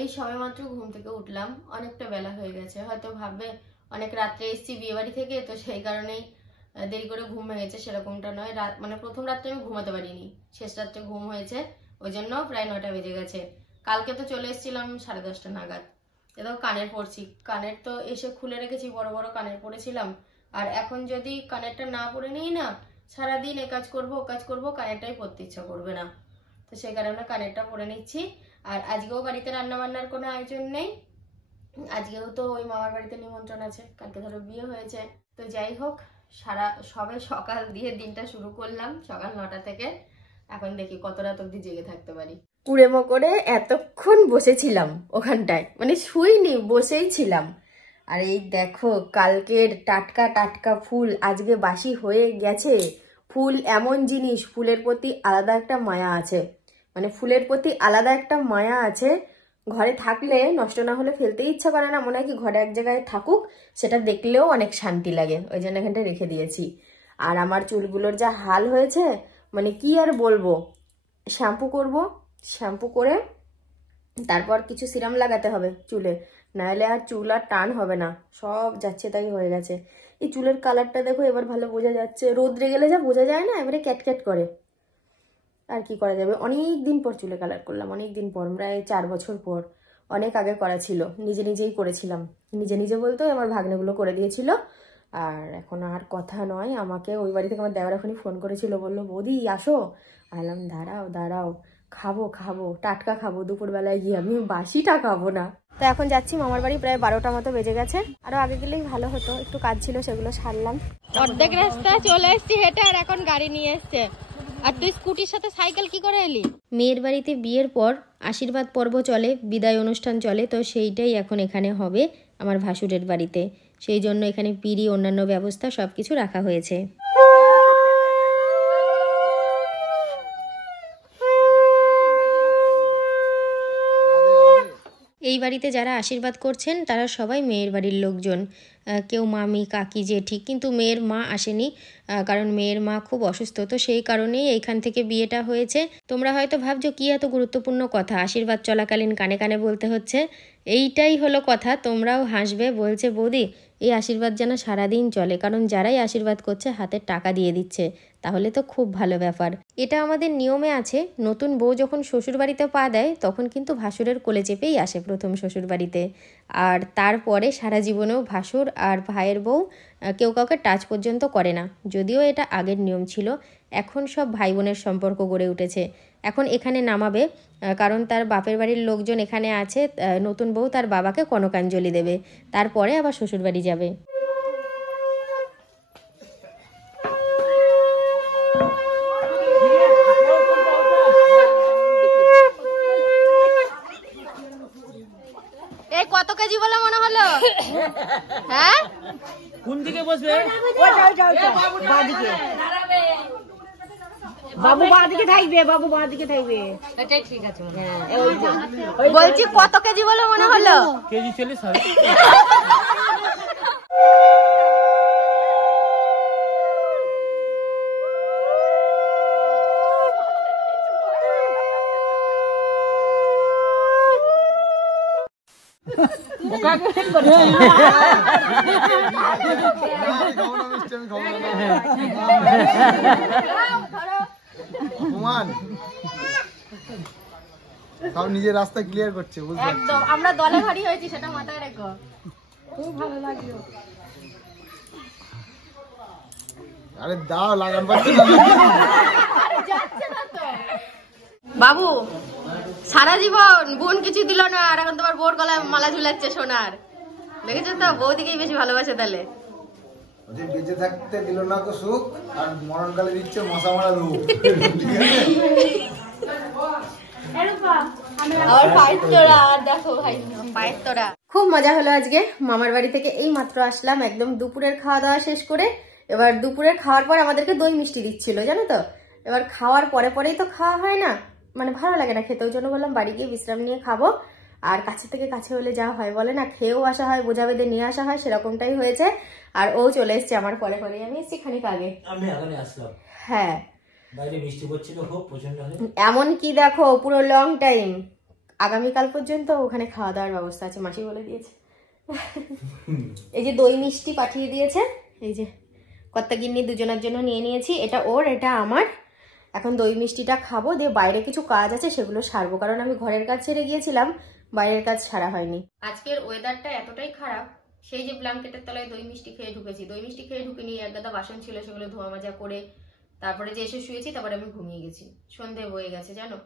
এই সবেমাত্র ঘুম থেকে উঠলাম, অনেকটা বেলা হয়ে গেছে। হয়তো ভাববে অনেক রাত্রে এসেছি বিয়ে বাড়ি থেকে, তো সেই কারণেই দেরি করে ঘুম ভেঙেছে, সেরকমটা নয়। রাত মানে প্রথম রাত্রে আমি ঘুমাতে পারিনি, শেষ রাত্রে ঘুম হয়েছে, ওই জন্য প্রায় 9টা বেজে গেছে। কালকে তো চলে এসেছিলাম 10:30 নাগাদ। এটাও কানের পরছি, কানের তো এসে খুলে রেখেছি, বড় বড় কানের পরেছিলাম। আর এখন যদি কানেরটা না পরে নিই না, সারাদিন এ কাজ করবো ও কাজ করবো, কানেরটাই পরতে ইচ্ছা করবে না। তো সেই কারণে কানেরটা পরে নিচ্ছি। আর আজকেও বাড়িতে রান্না বান্নার কোনো আয়োজন নেই, আজকেও তো ওই মামার বাড়িতে নিমন্ত্রণ আছে, কালকে ধরো বিয়ে হয়েছে। তো যাই হোক, সবে সকাল দিয়ে দিনটা শুরু করলাম, সকাল 9টা থেকে। এখন দেখি কত রাত অব্দি জেগে থাকতে পারি। কুড়েমো করে এতক্ষণ বসেছিলাম ওখানটায়, মানে শুইনি, বসেই ছিলাম। আর এই দেখো কালকের টাটকা টাটকা ফুল আজকে বাসি হয়ে গেছে। ফুল এমন জিনিস, ফুলের প্রতি আলাদা একটা মায়া আছে, মানে ফুলের প্রতি আলাদা একটা মায়া আছে। ঘরে থাকলে নষ্ট না হলে ফেলতে ইচ্ছা করে না, মনে হয় কি ঘরে এক জায়গায় থাকুক, সেটা দেখলেও অনেক শান্তি লাগে, ওই জন্য এখানটা রেখে দিয়েছি। আর আমার চুলগুলোর যা হাল হয়েছে, মানে কি আর বলবো। শ্যাম্পু করব, শ্যাম্পু করে তারপর কিছু সিরাম লাগাতে হবে চুলে, নাহলে আর চুল আর টান হবে না, সব যাচ্ছে তাই হয়ে গেছে। এই চুলের কালারটা দেখো এবার ভালো বোঝা যাচ্ছে, রোদ্রে গেলে যা বোঝা যায় না, এবারে ক্যাটক্যাট করে। আর কি করা যাবে, অনেক দিন পর চুলে কালার করলাম, অনেক দিন পর, প্রায় 4 বছর পর। অনেক আগে করা ছিল, নিজে নিজেই করেছিলাম, নিজে নিজে বলতে আমার ভাগ্নেগুলো করে দিয়েছিল। আর এখন আর কথা নয়, আমাকে ওই বাড়ি থেকে আমার দেওয়ার এখনই ফোন করেছিল, বললো বৌদি আসো। আলাম দাঁড়াও দাঁড়াও, খাবো খাবো, টাটকা খাবো, দুপুরবেলায় গিয়ে, আমি বাসিটা খাবো না। তো এখন যাচ্ছি মামার বাড়ি, প্রায় 12টা মতো বেজে গেছে। আরো আগে গেলেই ভালো হতো, একটু কাজ ছিল সেগুলো সারলাম। অর্ধেক রাস্তা চলে এসছি হেঁটে, আর এখন গাড়ি নিয়ে এসছে। আর তুই স্কুটির সাথে সাইকেল কি করে এলি? মেয়ের বাড়িতে বিয়ের পর আশীর্বাদ পর্ব চলে, বিদায় অনুষ্ঠান চলে, তো সেইটাই এখন এখানে হবে আমার ভাসুরের বাড়িতে। সেই জন্য এখানে পিঁড়ি, অন্যান্য ব্যবস্থা সব কিছু রাখা হয়েছে। এই বাড়িতে যারা আশীর্বাদ করছেন তারা সবাই মেয়ের বাড়ির লোকজন, কেউ মামি, কাকি, জেঠি, কিন্তু মেয়ের মা আসেনি, কারণ মেয়ের মা খুব অসুস্থ, তো সেই কারণেই এইখান থেকে বিয়েটা হয়েছে। তোমরা হয়তো ভাবছো কি এত গুরুত্বপূর্ণ কথা আশীর্বাদ চলাকালীন কানে কানে বলতে হচ্ছে, এইটাই হলো কথা। তোমরাও হাসবে। বলছে বৌদি এই আশীর্বাদ যেন সারাদিন চলে, কারণ যারাই আশীর্বাদ করছে হাতের টাকা দিয়ে দিচ্ছে, তাহলে তো খুব ভালো ব্যাপার। এটা আমাদের নিয়মে আছে, নতুন বউ যখন শ্বশুরবাড়িতে পা দেয় তখন কিন্তু ভাসুরের কোলে চেপেই আসে প্রথম শ্বশুরবাড়িতে। আর তারপরে সারা জীবনেও ভাসুর আর ভাইয়ের বউ কেউ কাউকে টাচ পর্যন্ত করে না, যদিও এটা আগের নিয়ম ছিল। এখন সব ভাই বোনের সম্পর্ক গড়ে উঠেছে। এখন এখানে নামাবে, কারণ তার বাপের বাড়ির লোকজন এখানে আছে, নতুন বউ তার বাবাকে কনকাঞ্জলি দেবে, তারপরে আবার শ্বশুরবাড়ি যাবে। এই কত কেজি বলে মনে হলো? হ্যাঁ, কোন দিকে বসবে? বাবু বাঁদিকে থাকবে, বাবু বাঁদিকে থাকবে, এটাই ঠিক আছে। বলছি কত কেজি বলে মনে হলো? কেজি 40 হবে। তাও নিজের রাস্তা ক্লিয়ার করছে, একদম। আমরা দলে ভারী হয়েছি, সেটা মাথায় রেখো। খুব ভালো লাগলো। আরে দাও, লাগান পাচ্ছে না, যাচ্ছে না তো। বাবু সারা জীবন বোন কিছু দিল না, আর এখন তোমার বোর গলায় মালা ঝুলাচ্ছে সোনার, দেখেছো তো? বৌদিকেই বেশি ভালোবাসে তাহলে। ওদের বেঁচে থাকতে দিল না তো সুখ, আর মরণকালে দিচ্ছে মশা মারা রূপ। খুব মজা হলো আজকে। মামার বাড়ি থেকে এই মাত্র আসলাম, একদম দুপুরের খাওয়া দাওয়া শেষ করে। এবার দুপুরের খাওয়ার পর আমাদেরকে দই মিষ্টি দিচ্ছিল, জানো তো। এবার খাওয়ার পরে পরেই তো খাওয়া হয় না, মানে ভালো লাগে না খেতে, ওই জন্য বললাম বাড়ি গিয়ে বিশ্রাম নিয়ে খাবো। আর কাছে থেকে কাছে হলে যা হয় বলে না, খেয়েও আসা হয়, বোঝা বেঁধে নিয়ে আসা হয়, সেরকমটাই হয়েছে। আর ও চলে এসছে আমার পরে পরে, আমি এসছি খানিক আগে। হ্যাঁ, বাইরে বৃষ্টি পড়ছিল খুব প্রচন্ড, এমন কি দেখো পুরো লং টাইম আগামীকাল পর্যন্ত ওখানে খাওয়া দাওয়ার ব্যবস্থা আছে, মাসি বলে দিয়েছে। এই যে দই মিষ্টি পাঠিয়ে দিয়েছে, এই যে কর্তা গিন্নি দুজনের জন্য নিয়ে নিয়েছি, এটা ওর এটা আমার। এখন দই মিষ্টিটা খাবো, দিয়ে বাইরে কিছু কাজ আছে সেগুলো সারবো, কারণ আমি ঘরের কাজ ছেড়ে গিয়েছিলাম, বাইরের কাজ সারা হয়নি। আজকের ওয়েদারটা এতটাই খারাপ, সেই যে ব্ল্যাঙ্কেটের তলায় দই মিষ্টি খেয়ে ঢুকেছি, দই মিষ্টি খেয়ে ঢুকিনি, এক গাদা বাসন ছিল সেগুলো ধোয়া মাজা করে তারপরে যে এসে শুয়েছি, তারপরে আমি ঘুমিয়ে গেছি। সন্ধে বয়ে গেছে জানো,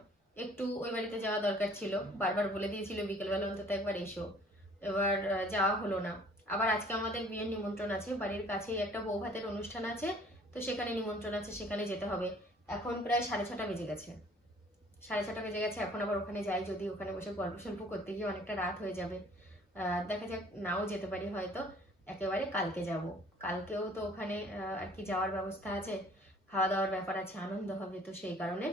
একটু ওই বাড়িতে যাওয়া দরকার ছিল, বারবার বলে দিয়েছিল বিকেলবেলা অন্তত একবার এসো, এবার যাওয়া হলো না। আবার আজকে আমাদের বিয়ের নিমন্ত্রণ আছে, বাড়ির কাছেই একটা বউ ভাতের অনুষ্ঠান আছে, তো সেখানে নিমন্ত্রণ আছে, সেখানে যেতে হবে। এখন প্রায় 6:30 বেজে গেছে, 6:30 বেজে গেছে। এখন আবার ওখানে যাই, যদি ওখানে বসে গল্প সল্প করতে গিয়ে অনেকটা রাত হয়ে যাবে, দেখা যাক নাও যেতে পারি হয়তো, একেবারে কালকে যাব। কালকেও তো ওখানে আর কি যাওয়ার ব্যবস্থা আছে, খাওয়া দাওয়ার ব্যাপার আছে, আনন্দ হবে, তো সেই কারণে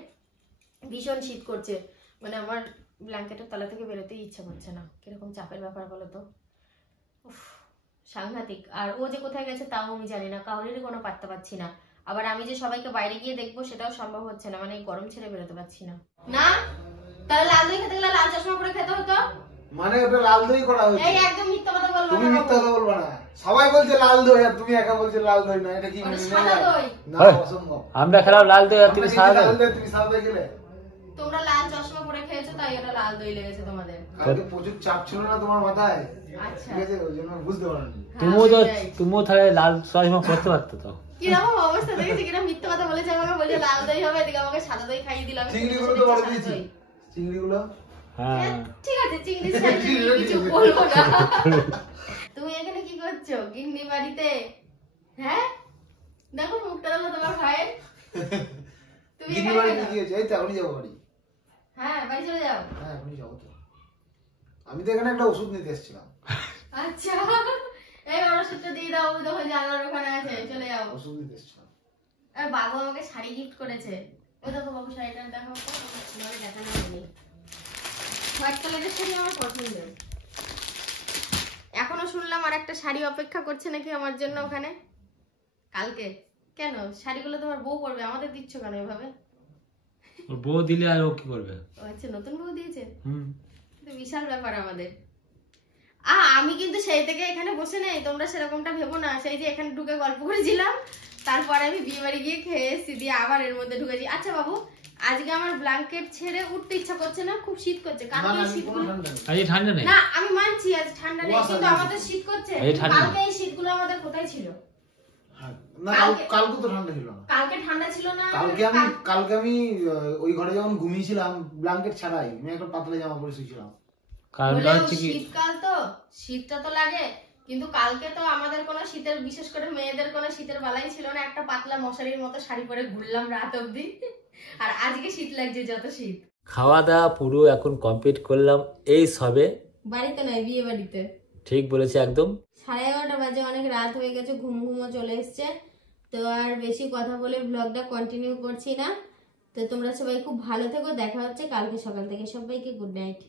ভীষণ শীত করছে, মানে আমার ব্ল্যাঙ্কেটের তলা থেকে বেরোতেই ইচ্ছা করছে না। কিরকম চাপের ব্যাপার বলো তো, সাংঘাতিক। আর ও যে কোথায় গেছে তাও আমি জানি না, কাউরেরই কোনো পাত্তা পাচ্ছি না। আবার আমি যে সবাইকে বাইরে গিয়ে দেখবো সেটাও সম্ভব হচ্ছে না, মানে গরম ছেড়ে বেরোতে পারছি না। না তাহলে লাল দই খেতে গেলে লাল চশমা পরে খেতে হতো, মানে ওটা লাল দই করা হয়েছে। এই একদম মিথ্যা কথা বলবো না, তুমি মিথ্যা কথা বলবা না, সবাই বলছে লাল দই আর তুমি একা বলছো লাল দই না, এটা কি মানে সাদা দই। না, অসম্ভব। আমরা খেলাম লাল দই আর তুমি সাদা দই। তুমি সাদা দই খেলে, তোমরা লাল চশমা পরে খেয়েছো তাই এটা লাল দই লেগেছে তোমাদের। কালকে প্রচুর চাপ ছিল না তোমার মাথায়, আচ্ছা ঠিক আছে, ওই জন্য বুঝতে পারোনি। তুমিও তাহলে লাল চশমা পরতে পারতো তো। কিরকম অবস্থা দেখেছি, কিরকম মিথ্যা কথা বলেছে আমাকে, বলছে লাল দই হবে, এদিকে আমাকে সাদা দই খাইয়ে দিলাম। চিংড়িগুলো তো বড় দিয়েছি, চিংড়িগুলো হ্যাঁ ঠিক আছে, চিংড়ি ছাড়া কিছু বলবো না। তুমি এখানে কি করছো গিন্নি বাড়িতে? হ্যাঁ দেখো মুখটা দেখো তোমার ভাইয়ের। তুমি গিন্নি এখানে বাড়ি কেন? কি হয়েছে? এই তো এখনই যাবো বাড়ি। হ্যাঁ বাড়ি চলে যাও। হ্যাঁ এখনই যাবো তো, আমি তো এখানে একটা ওষুধ নিতে এসেছিলাম। আচ্ছা এই ওষুধটা দিয়ে দাও, ওই দেখো জানলার ওখানে আছে, চলে যাও। ওষুধ নিতে এসেছিলাম। আর বাবু আমাকে শাড়ি গিফট করেছে, ওই দেখো বাবু শাড়িটা দেখো, তোমাকে দেখানো হয়নি। হোয়াইট কালারের শাড়ি আমার পছন্দ। এখনো শুনলাম আর একটা শাড়ি অপেক্ষা করছে নাকি আমার জন্য ওখানে কালকে। কেন শাড়িগুলো তোমার বউ পরবে, আমাদের দিচ্ছ কেন এভাবে? ওর বউ দিলে আর ও কি করবে? ও আচ্ছা নতুন বউ দিয়েছে, হুম বিশাল ব্যাপার আমাদের। আমি কিন্তু সেই থেকে এখানে বসে নেই, তোমরা সেরকমটা ভেবো না। সেই যে এখানে ঢুকে গল্প করেছিলাম, তারপরে আমি বিয়ে বাড়ি গিয়ে খেয়ে এসেছি, দিয়ে আবার এর মধ্যে ঢুকেছি। আচ্ছা বাবু আজকে আমার ব্ল্যাঙ্কেট ছেড়ে উঠতে ইচ্ছা করছে না, খুব শীত করছে। কালকে শীতগুলো আজকে ঠান্ডা নেই না, আমি মানছি আজ ঠান্ডা নেই, কিন্তু আমাদের শীত করছে। কালকে এই শীতগুলো আমাদের কোথায় ছিল? না কালকে তো ঠান্ডা ছিল না, কালকে ঠান্ডা ছিল না। কালকে আমি ওই ঘরে যখন ঘুমিয়েছিলাম ব্ল্যাঙ্কেট ছাড়াই, আমি একটা পাতলা জামা পরে শুয়েছিলাম। শীতকাল তো শীতটা তো লাগে, কিন্তু কালকে তো আমাদের কোনো শীতের, বিশেষ করে মেয়েদের কোনো শীতের বালাই ছিল না। একটা পাতলা মশারির মতো শাড়ি পরে ঘুরলাম রাত অবধি, আর আজকে শীত লাগছে যত শীত। খাওয়া দাওয়া পুরো এখন কমপ্লিট করলাম, এই সবে। বাড়িতে নয়, বিয়ে বাড়িতে। ঠিক বলেছে একদম। 11:30 বাজে, অনেক রাত হয়ে গেছে, ঘুমও চলে এসছে। তো আর বেশি কথা বলে ব্লগটা কন্টিনিউ করছি না। তো তোমরা সবাই খুব ভালো থেকো, দেখা হচ্ছে কালকে সকাল থেকে। সবাইকে গুড নাইট।